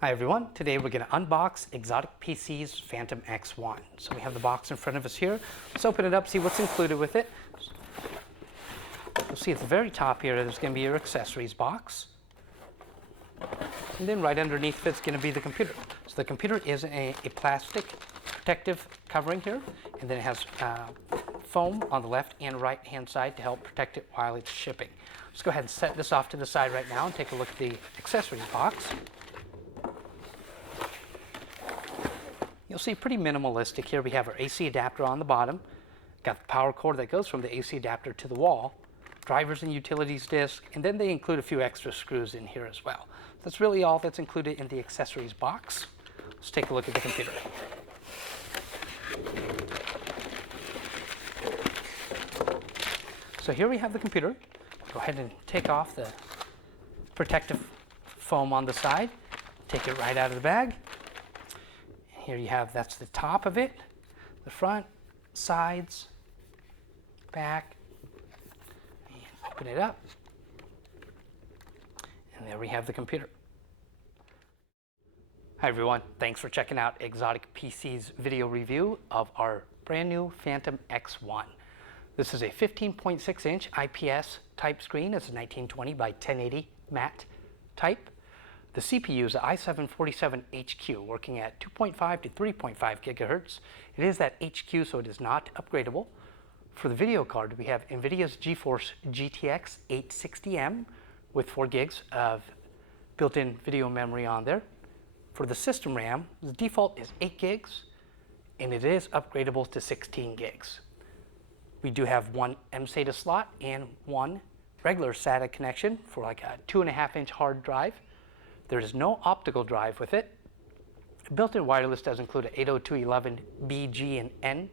Hi everyone, today we're going to unbox XOTIC PC's Phantom X1. So we have the box in front of us here. Let's open it up, see what's included with it. You'll see at the very top here there's going to be your accessories box. And then right underneath it's going to be the computer. So the computer is a plastic protective covering here, and then it has foam on the left and right hand side to help protect it while it's shipping. Let's go ahead and set this off to the side right now and take a look at the accessories box. You'll see pretty minimalistic here. We have our AC adapter on the bottom, got the power cord that goes from the AC adapter to the wall, drivers and utilities disc, and then they include a few extra screws in here as well. That's really all that's included in the accessories box. Let's take a look at the computer. So here we have the computer. Go ahead and take off the protective foam on the side, take it right out of the bag. Here you have, that's the top of it, the front, sides, back, and open it up. And there we have the computer. Hi everyone, thanks for checking out XOTIC PC's video review of our brand new Phantom X1. This is a 15.6 inch IPS type screen. It's a 1920 by 1080 matte type. The CPU is the i7-47HQ, working at 2.5 to 3.5 gigahertz. It is that HQ, so it is not upgradable. For the video card, we have Nvidia's GeForce GTX 860M with 4 gigs of built-in video memory on there. For the system RAM, the default is 8 gigs, and it is upgradable to 16 gigs. We do have one mSATA slot and one regular SATA connection for like a 2.5 inch hard drive. There is no optical drive with it. Built-in wireless does include an 802.11b, G, and N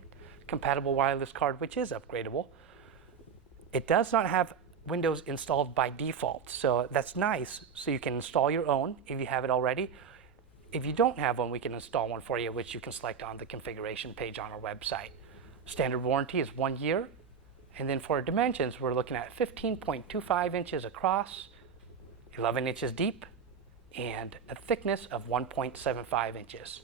compatible wireless card, which is upgradable. It does not have Windows installed by default, so that's nice. So you can install your own if you have it already. If you don't have one, we can install one for you, which you can select on the configuration page on our website. Standard warranty is 1 year. And then for dimensions, we're looking at 15.25 inches across, 11 inches deep, and a thickness of 1.75 inches.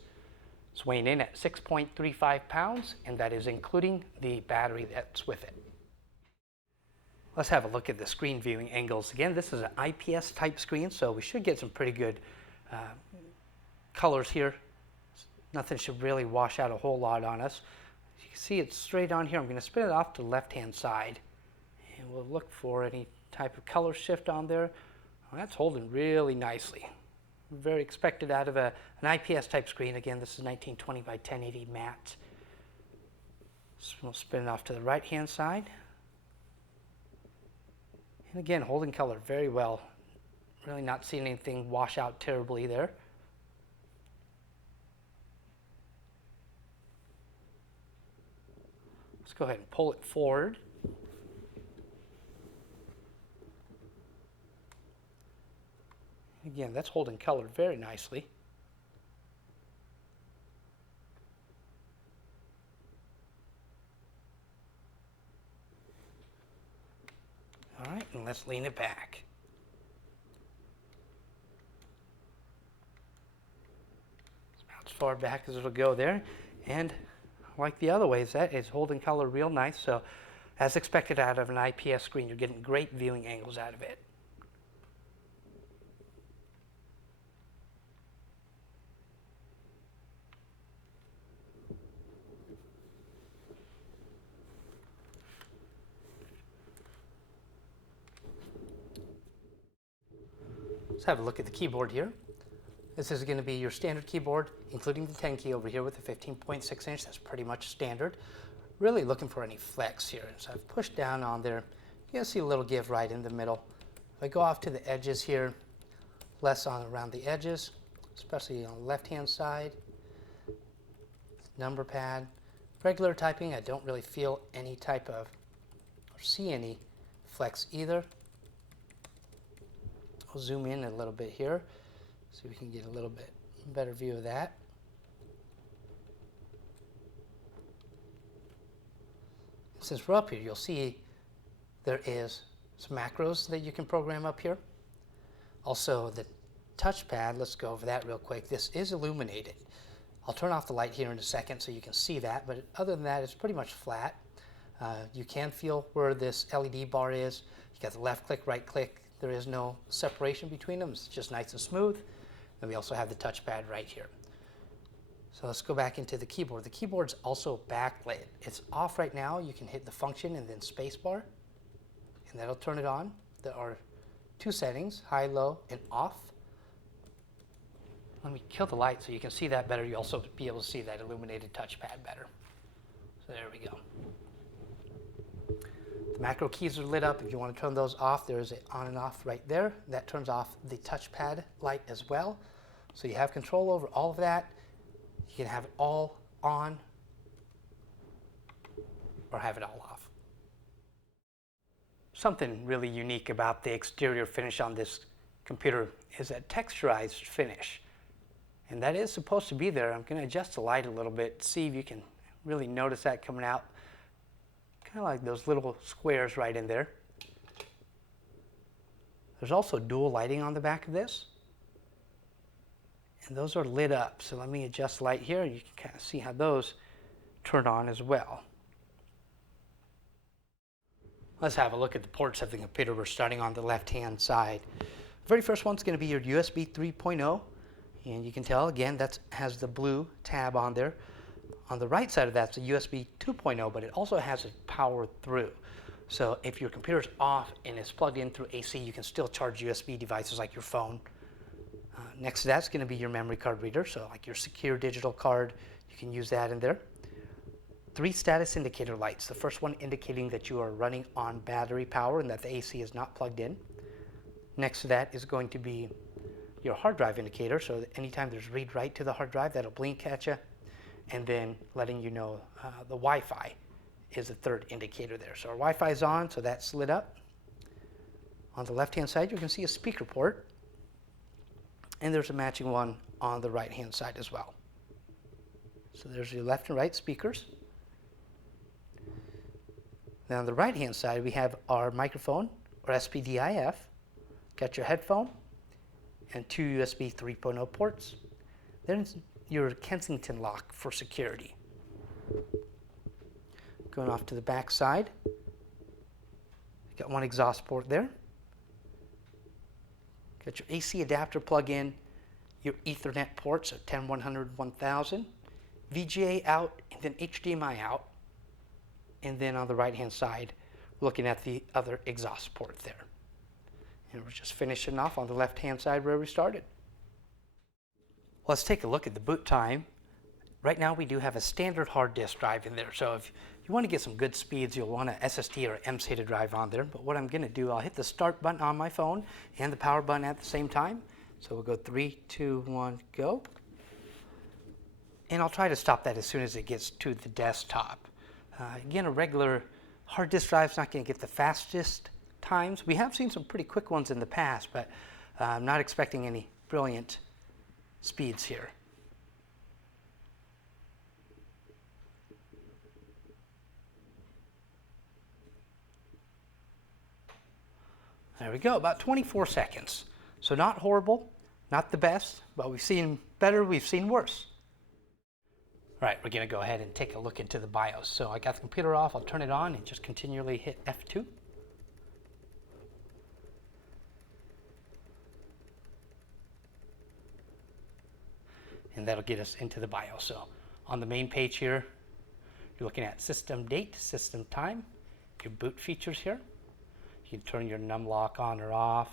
It's weighing in at 6.35 pounds, and that is including the battery that's with it. Let's have a look at the screen viewing angles. Again, this is an IPS type screen, so we should get some pretty good colors here. Nothing should really wash out a whole lot on us. You can see it's straight on here. I'm going to spin it off to the left-hand side, and we'll look for any type of color shift on there. Well, that's holding really nicely. Very expected out of an IPS type screen. Again, this is 1920 by 1080 matte. So we'll spin it off to the right hand side. And again, holding color very well. Really not seeing anything wash out terribly there. Let's go ahead and pull it forward. Again, that's holding color very nicely. All right, and let's lean it back. It's about as far back as it'll go there. And like the other ways, that is holding color real nice. So as expected out of an IPS screen, you're getting great viewing angles out of it. Let's have a look at the keyboard here. This is going to be your standard keyboard, including the 10 key over here with the 15.6 inch. That's pretty much standard. Really looking for any flex here. So I've pushed down on there. You can see a little give right in the middle. If I go off to the edges here, less on around the edges, especially on the left-hand side. Number pad. Regular typing, I don't really feel any type of, or see any flex either. We'll zoom in a little bit here so we can get a little bit better view of that. Since we're up here, you'll see there is some macros that you can program up here. Also, the touchpad, let's go over that real quick. This is illuminated. I'll turn off the light here in a second so you can see that, but other than that, it's pretty much flat. You can feel where this LED bar is. You got the left click, right click. There is no separation between them. It's just nice and smooth. And we also have the touchpad right here. So let's go back into the keyboard. The keyboard's also backlit. It's off right now. You can hit the function and then spacebar, and that'll turn it on. There are two settings, high, low, and off. Let me kill the light so you can see that better. You'll also be able to see that illuminated touchpad better. So there we go. The macro keys are lit up. If you want to turn those off, there's an on and off right there. That turns off the touchpad light as well. So you have control over all of that. You can have it all on or have it all off. Something really unique about the exterior finish on this computer is that texturized finish. And that is supposed to be there. I'm going to adjust the light a little bit, see if you can really notice that coming out. Kind of like those little squares right in there. There's also dual lighting on the back of this. And those are lit up. So let me adjust the light here. You can kind of see how those turn on as well. Let's have a look at the ports of the computer. We're starting on the left-hand side. The very first one's going to be your USB 3.0. And you can tell, again, that has the blue tab on there. On the right side of that's a USB 2.0, but it also has a power through. So if your computer's off and it's plugged in through AC, you can still charge USB devices like your phone. Next to that's going to be your memory card reader, so like your secure digital card, you can use that in there. 3 status indicator lights. The first one indicating that you are running on battery power and that the AC is not plugged in. Next to that is going to be your hard drive indicator, so that anytime there's read-write to the hard drive, that'll blink at you, and then letting you know the Wi-Fi is the third indicator there. So our Wi-Fi is on, so that's lit up. On the left-hand side, you can see a speaker port, and there's a matching one on the right-hand side as well. So there's your left and right speakers. Now on the right-hand side, we have our microphone, or SPDIF, got your headphone, and 2 USB 3.0 ports. Then your Kensington lock for security. Going off to the back side, got one exhaust port there. Got your AC adapter plug-in, your Ethernet ports, so 10100, 1000, VGA out, and then HDMI out. And then on the right-hand side, looking at the other exhaust port there. And we're just finishing off on the left-hand side where we started. Let's take a look at the boot time. Right now we do have a standard hard disk drive in there, so if you want to get some good speeds, you'll want an SSD or MSATA drive on there. But what I'm going to do, I'll hit the start button on my phone and the power button at the same time. So we'll go 3, 2, 1, go. And I'll try to stop that as soon as it gets to the desktop. Again, a regular hard disk drive is not going to get the fastest times. We have seen some pretty quick ones in the past, but I'm not expecting any brilliant speeds here. There we go, about 24 seconds. So not horrible, not the best, but we've seen better, we've seen worse. All right, we're going to go ahead and take a look into the BIOS. So I got the computer off, I'll turn it on and just continually hit F2. And that'll get us into the BIOS. So on the main page here, you're looking at system date, system time, your boot features here. You can turn your numlock on or off.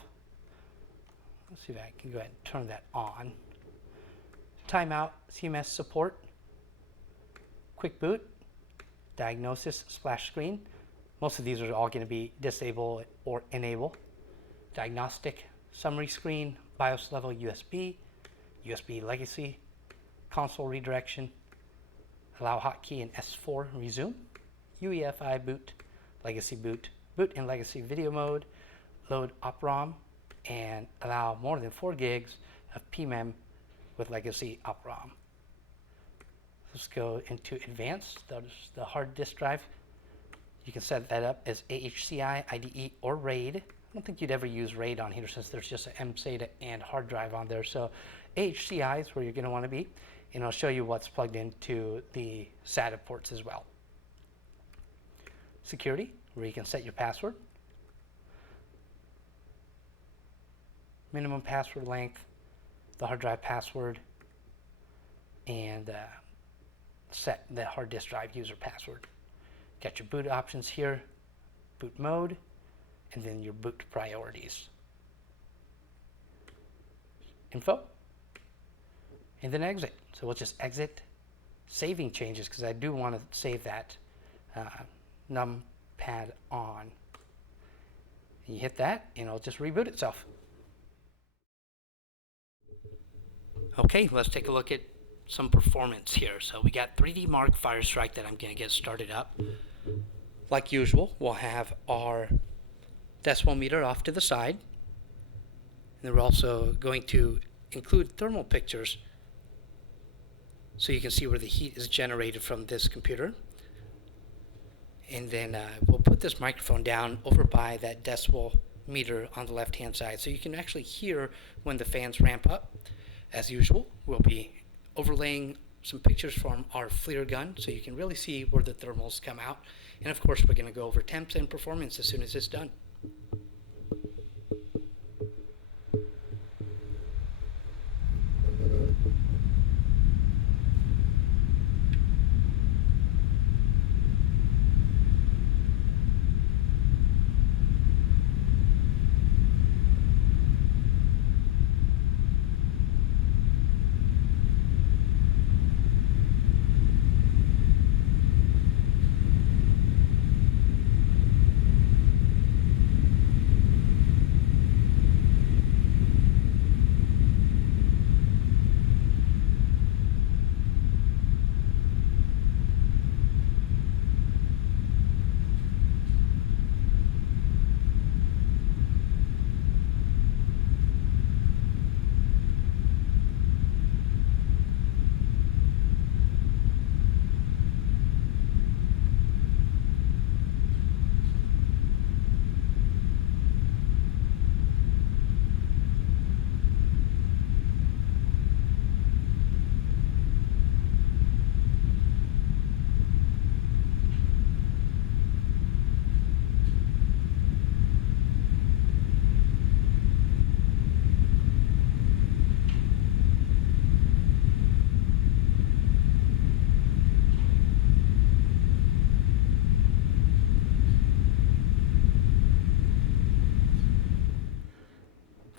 Let's see if I can go ahead and turn that on. Timeout, CMS support, quick boot, diagnosis, splash screen. Most of these are all going to be disable or enable. Diagnostic, summary screen, BIOS level USB, USB legacy, console redirection, allow hotkey in S4, resume, UEFI boot, legacy boot, boot in legacy video mode, load OPROM, and allow more than 4 gigs of PMEM with legacy OPROM. Let's go into advanced. That is the hard disk drive. You can set that up as AHCI, IDE, or RAID. don't think you'd ever use RAID on here since there's just an mSATA and hard drive on there. So HCI is where you're going to want to be, and I'll show you what's plugged into the SATA ports as well. Security, where you can set your password. Minimum password length, the hard drive password, and set the hard disk drive user password. Got your boot options here, boot mode, and then your boot priorities. Info, and then exit. So we'll just exit, saving changes, because I do want to save that numpad on. You hit that, and it'll just reboot itself. Okay, let's take a look at some performance here. So we got 3D Mark Firestrike that I'm going to get started up. Like usual, we'll have our decimal meter off to the side. And we're also going to include thermal pictures so you can see where the heat is generated from this computer. And then we'll put this microphone down over by that decimal meter on the left-hand side so you can actually hear when the fans ramp up. As usual, we'll be overlaying some pictures from our FLIR gun so you can really see where the thermals come out. And of course, we're going to go over temps and performance as soon as it's done.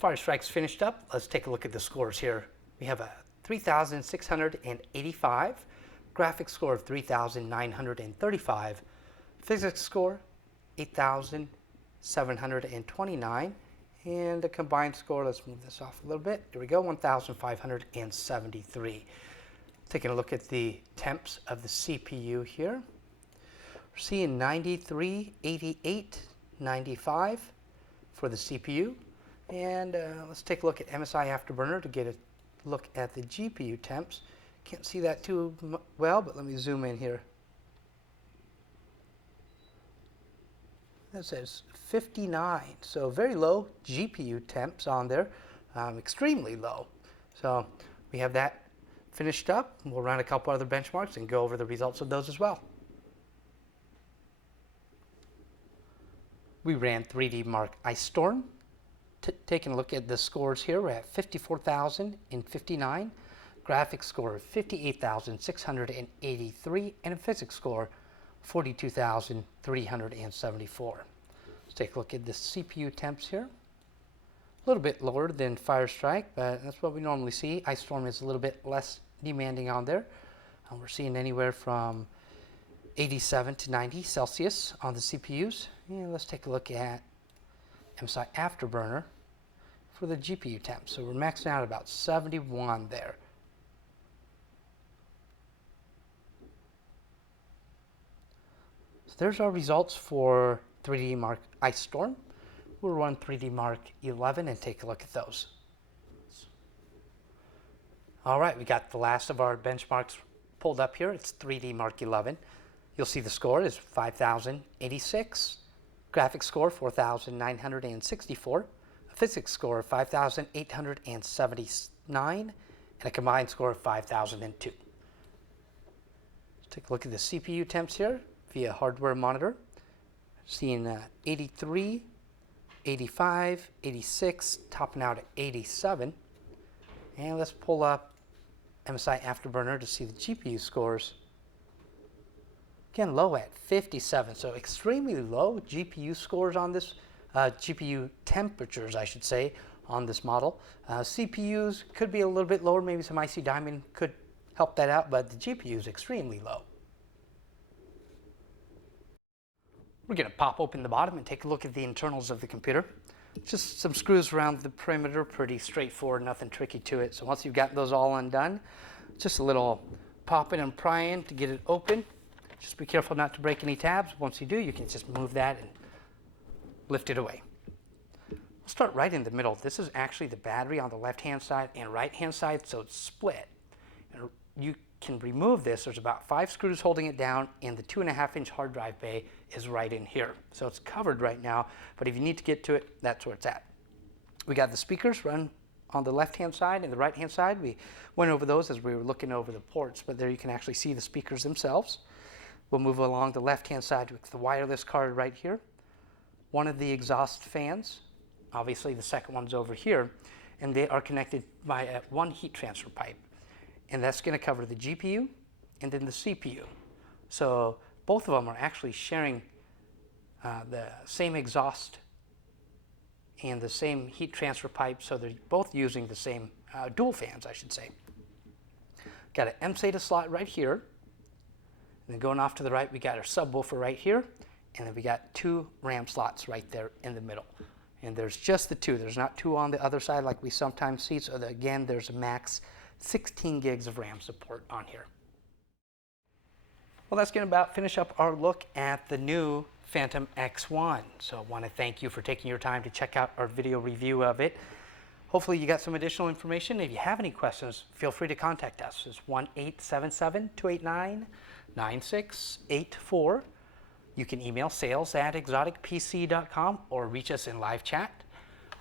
Firestrike's finished up. Let's take a look at the scores here. We have a 3,685, graphics score of 3,935, physics score 8,729, and a combined score, let's move this off a little bit. Here we go, 1,573. Taking a look at the temps of the CPU here. We're seeing 93, 88, 95 for the CPU. And let's take a look at MSI Afterburner to get a look at the GPU temps. Can't see that too well, but let me zoom in here. That says 59, so very low GPU temps on there, extremely low. So we have that finished up. We'll run a couple other benchmarks and go over the results of those as well. We ran 3D Mark Ice Storm. Taking a look at the scores here, we're at 54,059, graphics score of 58,683, and a physics score 42,374. Let's take a look at the CPU temps here. A little bit lower than Firestrike, but that's what we normally see. Ice Storm is a little bit less demanding on there. We're seeing anywhere from 87 to 90 Celsius on the CPUs. And let's take a look at MSI Afterburner for the GPU temp. So we're maxing out about 71 there. So there's our results for 3D Mark Ice Storm. We'll run 3D Mark 11 and take a look at those. All right, we got the last of our benchmarks pulled up here. It's 3D Mark 11. You'll see the score is 5,086. graphics score 4,964, a physics score of 5,879, and a combined score of 5,002. Let's take a look at the CPU temps here via hardware monitor. Seeing 83, 85, 86, topping out at 87. And let's pull up MSI Afterburner to see the GPU scores. Again, low at 57, so extremely low GPU scores on this, GPU temperatures, I should say, on this model. CPUs could be a little bit lower, maybe some IC Diamond could help that out, but the GPU is extremely low. We're going to pop open the bottom and take a look at the internals of the computer. Just some screws around the perimeter, pretty straightforward, nothing tricky to it. So once you've got those all undone, just a little popping and prying to get it open. Just be careful not to break any tabs. Once you do, you can just move that and lift it away. We'll start right in the middle. This is actually the battery on the left-hand side and right-hand side, so it's split. And you can remove this. There's about 5 screws holding it down, and the 2.5-inch hard drive bay is right in here. So it's covered right now, but if you need to get to it, that's where it's at. We got the speakers run on the left-hand side and the right-hand side. We went over those as we were looking over the ports, but there you can actually see the speakers themselves. We'll move along the left-hand side with the wireless card right here. One of the exhaust fans, obviously the second one's over here, and they are connected by one heat transfer pipe. And that's going to cover the GPU and then the CPU. So both of them are actually sharing the same exhaust and the same heat transfer pipe, so they're both using the same dual fans, I should say. Got an MSATA slot right here. And then going off to the right, we got our subwoofer right here. And then we got 2 RAM slots right there in the middle. And there's just the 2. There's not 2 on the other side like we sometimes see. So again, there's a max 16 gigs of RAM support on here. Well, that's going to about finish up our look at the new Phantom X1. So I want to thank you for taking your time to check out our video review of it. Hopefully you got some additional information. If you have any questions, feel free to contact us. It's 1-877-289-9684. You can email sales@exoticpc.com or reach us in live chat.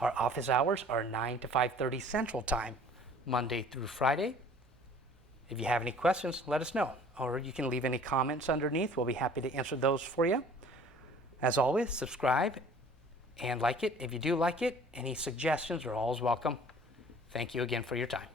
Our office hours are 9 to 5:30 Central Time, Monday through Friday. If you have any questions, let us know, or you can leave any comments underneath. We'll be happy to answer those for you. As always, subscribe and like it. If you do like it, any suggestions are always welcome. Thank you again for your time.